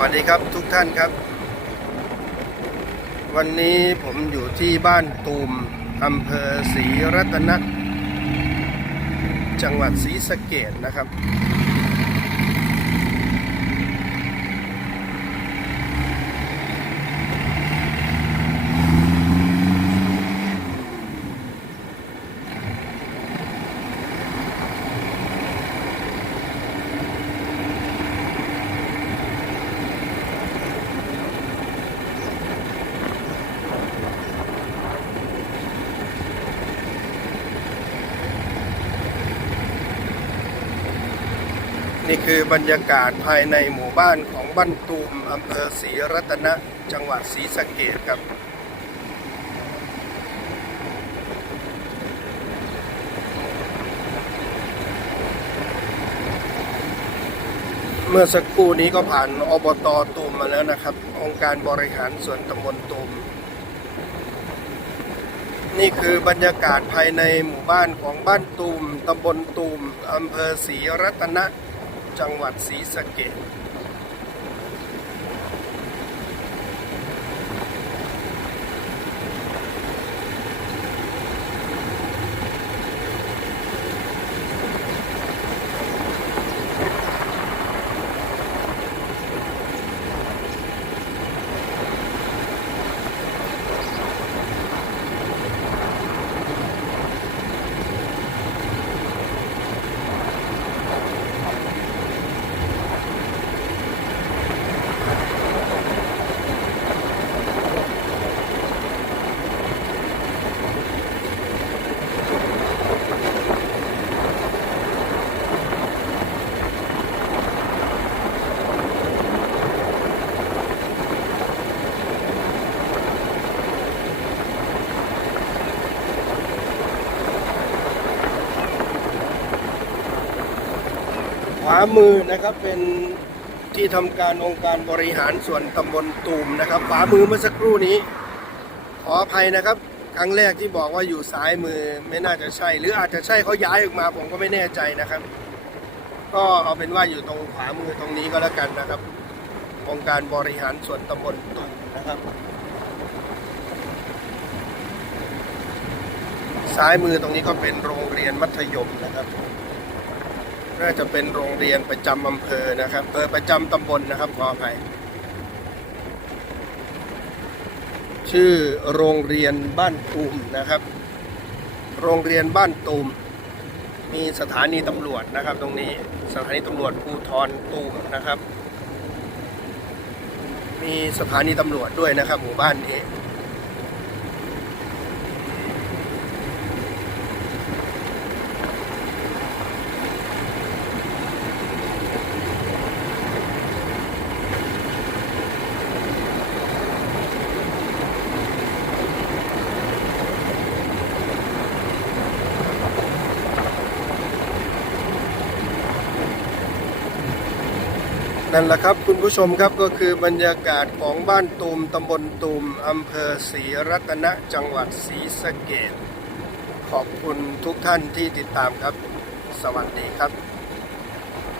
วัสดีครับทุกท่านครับ วันนี้ผมอยู่ที่บ้านตูมอำเภอศรีรัตนะจังหวัดศรีสะเกดนะครับ นี่คือบรรยากาศภายในหมู่บ้านของบ้านตูมอำเภอศรีรัตนะจังหวัดศรีสะเกดครับ เมื่อสักครู่นี้ก็ผ่านอบตตูมมาแล้วนะครับ องค์การบริหารส่วนตำบลตูมนี่คือบรรยากาศภายในหมู่บ้านของบ้านตูมตำบลตูมอำเภอศรีรัตนะ จังหวัดศรีสะเกด ขวามือนะครับเป็นที่ทำการองค์การบริหารส่วนตำบลตูมนะครับ ขวามือเมื่อสักครู่นี้ ขออภัยนะครับ ครั้งแรกที่บอกว่าอยู่ซ้ายมือไม่น่าจะใช่ หรืออาจจะใช่เขาย้ายออกมาผมก็ไม่แน่ใจนะครับ ก็เอาเป็นว่าอยู่ตรงขวามือตรงนี้ก็แล้วกันนะครับ องค์การบริหารส่วนตำบลตูมนะครับซ้ายมือตรงนี้ก็เป็นโรงเรียนมัธยมนะครับ น่าจะเป็นโรงเรียนประจำอำเภอนะครับเออประจำตำบลนะครับขออภัยชื่อโรงเรียนบ้านตูมนะครับ โรงเรียนบ้านตูม มีสถานีตำรวจนะครับ ตรงนี้สถานีตำรวจภูธรตูมนะครับ มีสถานีตำรวจด้วยนะครับ หมู่บ้านนี้ นั่นแหละครับคุณผู้ชมครับก็คือบรรยากาศของบ้านตูมตำบลตูมอำเภอศรีรัตนะจังหวัดศรีสะเกดขอบคุณทุกท่านที่ติดตามครับ สวัสดีครับ